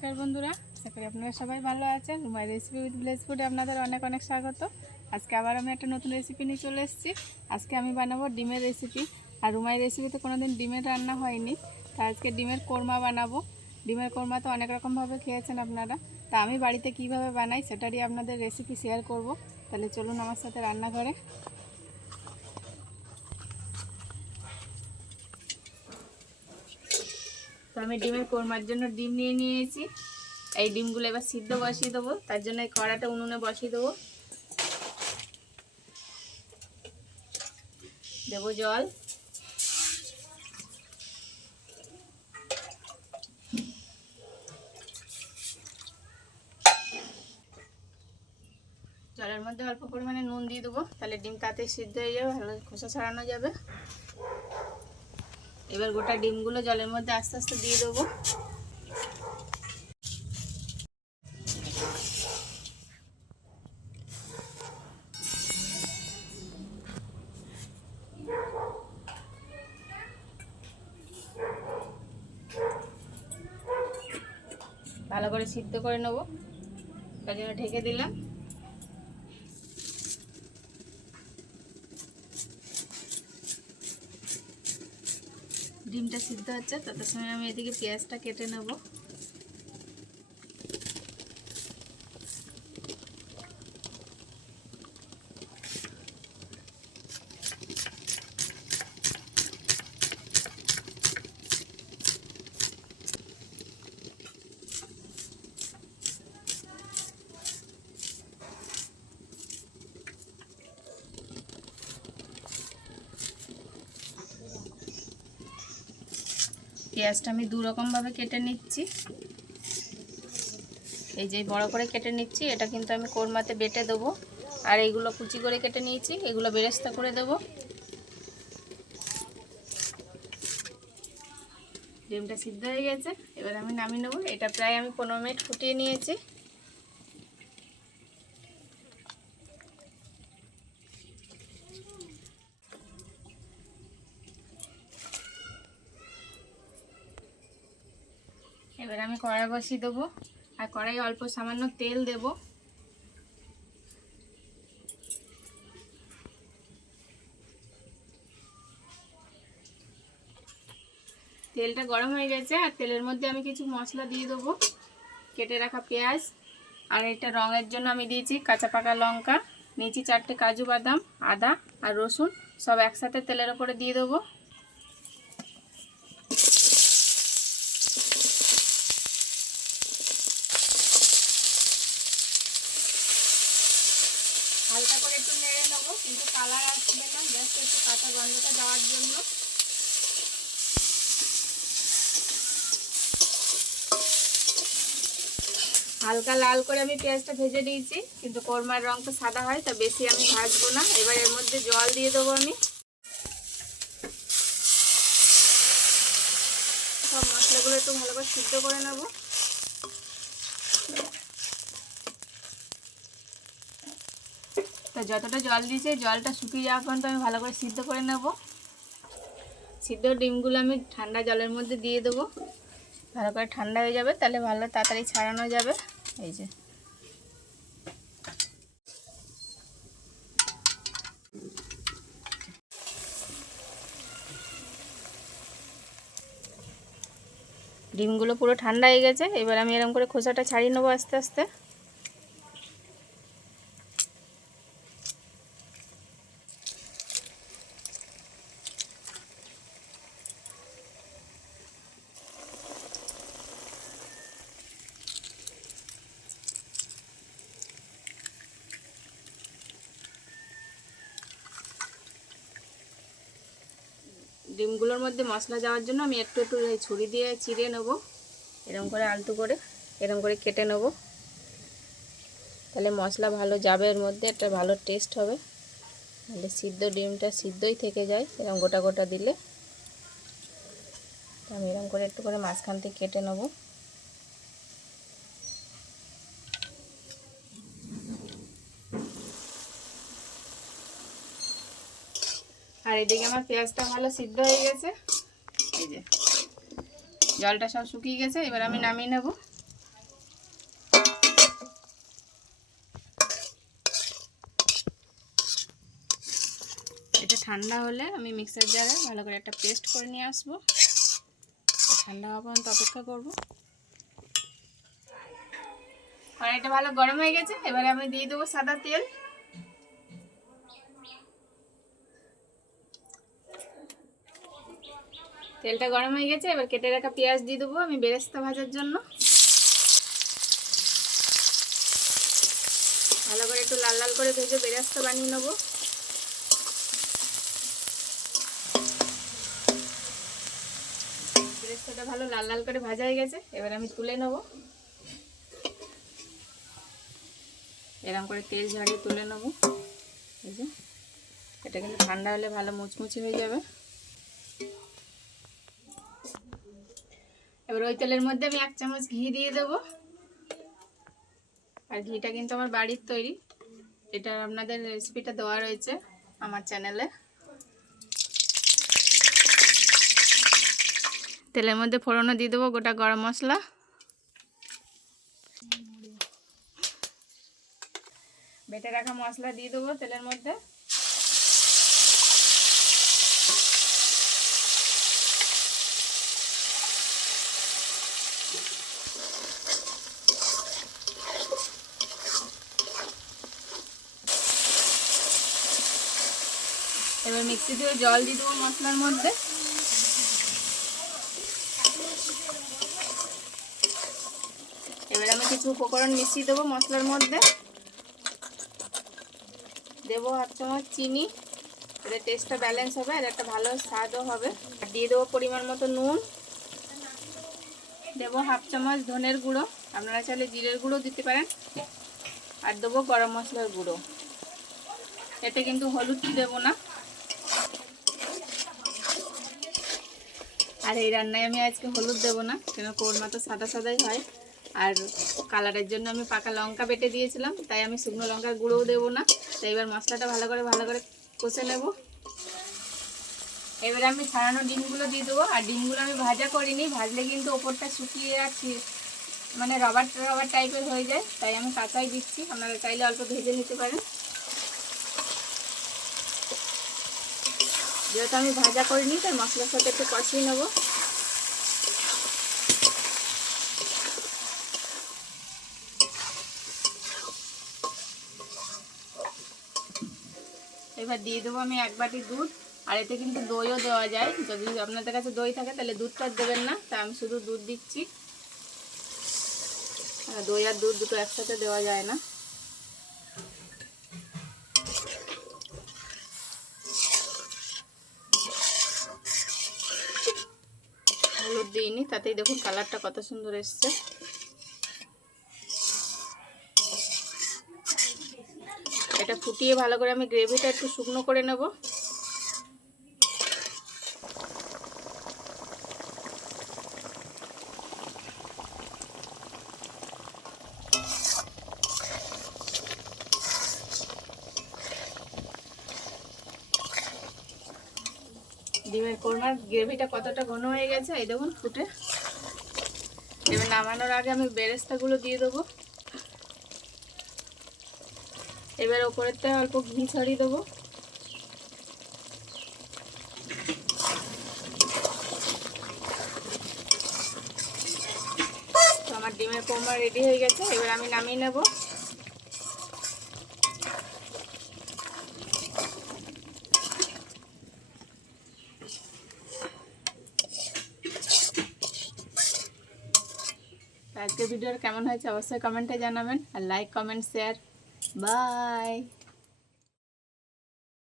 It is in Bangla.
নমস্কার বন্ধুরা, আশা করি আপনারা সবাই ভালো আছেন। রুমাই রেসিপি উইথ ভিলেজ ফুডে আপনাদের অনেক অনেক স্বাগত। আজকে আবার আমি একটা নতুন রেসিপি নিয়ে চলে এসেছি। আজকে আমি বানাবো ডিমের রেসিপি। আর রুমাই রেসিপিতে কোনোদিন ডিমের রান্না হয়নি, তা আজকে ডিমের কোরমা বানাবো। ডিমের কোরমা তো অনেক রকমভাবে খেয়েছেন আপনারা, তা আমি বাড়িতে কিভাবে বানাই সেটারই আপনাদের রেসিপি শেয়ার করব। তাহলে চলুন আমার সাথে রান্নাঘরে। তো আমি ডিমের কোরমার জন্য ডিম নিয়ে নিয়েছি। এই ডিমগুলো এবার সিদ্ধ বসিয়ে দেবো। তার জন্য এই কড়াটা উনুনে বসিয়ে দেবো। দেবো জল। জলের মধ্যে অল্প পরিমাণে নুন দিয়ে দেবো, তাহলে ডিম তাড়াতাড়ি সিদ্ধ হয়ে যাবে, ভালো খোসা ছাড়ানো যাবে। এবার গোটা ডিমগুলো জলের মধ্যে আস্তে আস্তে দিয়ে দেবো। ভালো করে সিদ্ধ করে নেবো, তার জন্য ঢেকে দিলাম। ডিমটা সিদ্ধ হচ্ছে, তত সময় আমি এদিকে পেঁয়াজটা কেটে নেব। পেঁয়াজটা আমি দু রকমভাবে কেটে নিচ্ছি। এই যে বড় করে কেটে নিচ্ছি, এটা কিন্তু আমি কোরমাতে বেটে দেবো। আর এইগুলো কুচি করে কেটে নিয়েছি, এগুলো বেরেস্তা করে দেবো। ডিমটা সিদ্ধ হয়ে গেছে, এবার আমি নামিয়ে নেবো। এটা প্রায় আমি 15 মিনিট ফুটিয়ে নিয়েছি। এবার আমি কড়াই বসিয়ে দেবো, আর কড়াই অল্প সামান্য তেল দেব। তেলটা গরম হয়ে গেছে, আর তেলের মধ্যে আমি কিছু মশলা দিয়ে দেবো। কেটে রাখা পেঁয়াজ, আর এটা রঙের জন্য আমি দিয়েছি কাঁচা পাকা লঙ্কা, নিয়েছি 4টে কাজু বাদাম, আদা আর রসুন, সব একসাথে তেলের ওপরে দিয়ে দেবো। হালকা করে একটু নেড়ে নেবো, কিন্তু কালার আসবে না, জাস্ট একটু কাঁচা গন্ধটা যাওয়ার জন্য। হালকা লাল করে আমি পেঁয়াজটা ভেজে দিয়েছি, কিন্তু কোরমার রং তো সাদা হয়, তা বেশি আমি ভাজবো না। এবার এর মধ্যে জল দিয়ে দেবো আমি। সব মশলাগুলো একটু ভালো করে সিদ্ধ করে নেব। তো যতটা জল দিয়েছি, জলটা শুকিয়ে যাওয়া পর্যন্ত আমি ভালো করে সিদ্ধ করে নেব। সিদ্ধ ডিমগুলো আমি ঠান্ডা জলের মধ্যে দিয়ে দেবো, ভালো করে ঠান্ডা হয়ে যাবে, তাহলে ভালো তাড়াতাড়ি ছাড়ানো যাবে। এই যে ডিমগুলো পুরো ঠান্ডা হয়ে গেছে। এবার আমি এরকম করে খোসাটা ছাড়িয়ে নেবো আস্তে আস্তে। ডিমগুলোর মধ্যে মশলা যাওয়ার জন্য আমি একটু একটু ছুরি দিয়ে চিড়ে নেব, এরকম করে আলতু করে এরকম করে কেটে নেব, তাহলে মশলা ভালো যাবে, এর মধ্যে একটা ভালো টেস্ট হবে। তাহলে সিদ্ধ ডিমটা সিদ্ধই থেকে যায় এরকম গোটা গোটা দিলে। আমি এরকম করে একটু করে মাঝখান থেকে কেটে নেব। আর এদিকে আমার পেঁয়াজটা ভালো সিদ্ধ হয়ে গেছে। এই যে জলটা সব শুকিয়ে গেছে, এবার আমি নামিয়ে নেব। ঠান্ডা হলে আমি মিক্সার জারে ভালো করে একটা পেস্ট করে নিয়ে আসবো। ঠান্ডা হওয়া পর্যন্ত অপেক্ষা করবো। কড়াইটা ভালো গরম হয়ে গেছে, এবারে আমি দিয়ে দেবো সাদা তেল। তেলটা গরম হয়ে গেছে, এবার কেটে রাখা পেঁয়াজ দিয়ে দেবো আমি বেরেস্তা ভাজার জন্য। ভালো করে একটু লাল লাল করে ভেজে বেরেস্তা বানিয়ে নেবো। বেরেস্তাটা ভালো লাল লাল করে ভাজা হয়ে গেছে, এবার আমি তুলে নেবো। এরকম করে তেল ঝরিয়ে তুলে নেবো। এই যে এটা কিন্তু ঠান্ডা হলে ভালো মুচমুচে হয়ে যাবে। এবার ওই তেলের মধ্যে আমি 1 চামচ ঘি দিয়ে দেবো। আর ঘিটা কিন্তু আমার বাড়ির তৈরি, এটা আপনাদের রেসিপিটা দেওয়া রয়েছে আমার চ্যানেলে। তেলের মধ্যে ফোড়নে দিয়ে দেবো গোটা গরম মশলা, বেটে রাখা মশলা দিয়ে দেবো তেলের মধ্যে। এবার মিক্সি দিয়ে জল দিয়ে দেবো মশলার মধ্যে। এবার আমি কিছু উপকরণ মিশিয়ে দেবো মশলার মধ্যে। দেবো 1/2 চামচ চিনি, এতে টেস্টটা ব্যালেন্স হবে আর একটা ভালো স্বাদও হবে। আর দিয়ে দেবো পরিমাণ মতো নুন। দেবো 1/2 চামচ ধনের গুঁড়ো, আপনারা চাইলে জিরের গুঁড়ো দিতে পারেন। আর দেবো গরম মশলার গুঁড়ো। এতে কিন্তু হলুদ দেবো না। আর এই রান্নায় আমি আজকে হলুদ দেবো না, কেন কোরমা তো সাদা সাদাই হয়। আর কালারের জন্য আমি পাকা লঙ্কা বেটে দিয়েছিলাম, তাই আমি শুকনো লঙ্কার গুঁড়োও দেবো না। তাই এবার মশলাটা ভালো করে কষে নেব। এবারে আমি ছাড়ানো ডিমগুলো দিয়ে দেবো। আর ডিমগুলো আমি ভাজা করিনি, ভাজলে কিন্তু ওপরটা শুকিয়ে যাচ্ছে, মানে রবার টাইপের হয়ে যায়, তাই আমি কাঁচাই দিচ্ছি। আপনারা চাইলে অল্প ভেজে নিতে পারেন। যেহেতু আমি ভাজা করিনি, তাই মশলার সাথে একটু কষিয়ে নেবো। এবার দিয়ে দেবো আমি 1 বাটি দুধ। আর এতে কিন্তু দইও দেওয়া যায়, যদি আপনাদের কাছে দই থাকে তাহলে দুধটা দেবেন না, তা আমি শুধু দুধ দিচ্ছি। দই আর দুধ দুটো একসাথে দেওয়া যায় না। হলুদ দিইনি, তাতেই দেখুন কালারটা কত সুন্দর এসছে। এটা ফুটিয়ে ভালো করে আমি গ্রেভিটা একটু শুকনো করে নেব। ডিমের কোরমার গ্রেভিটা কতটা ঘন হয়ে গেছে, এই দেখুন ফুটে। এবার নামানোর আগে আমি বেরেস্তাগুলো দিয়ে দেবো। এবার ওপরেরটা অল্প ঘি ছড়িয়ে দেবো। তো আমার ডিমের কোরমা রেডি হয়ে গেছে, এবার আমি নামিয়ে নেব। আজকের ভিডিওটা কেমন হয়েছে অবশ্যই কমেন্টে জানাবেন। আর লাইক, কমেন্ট, শেয়ার। বাই।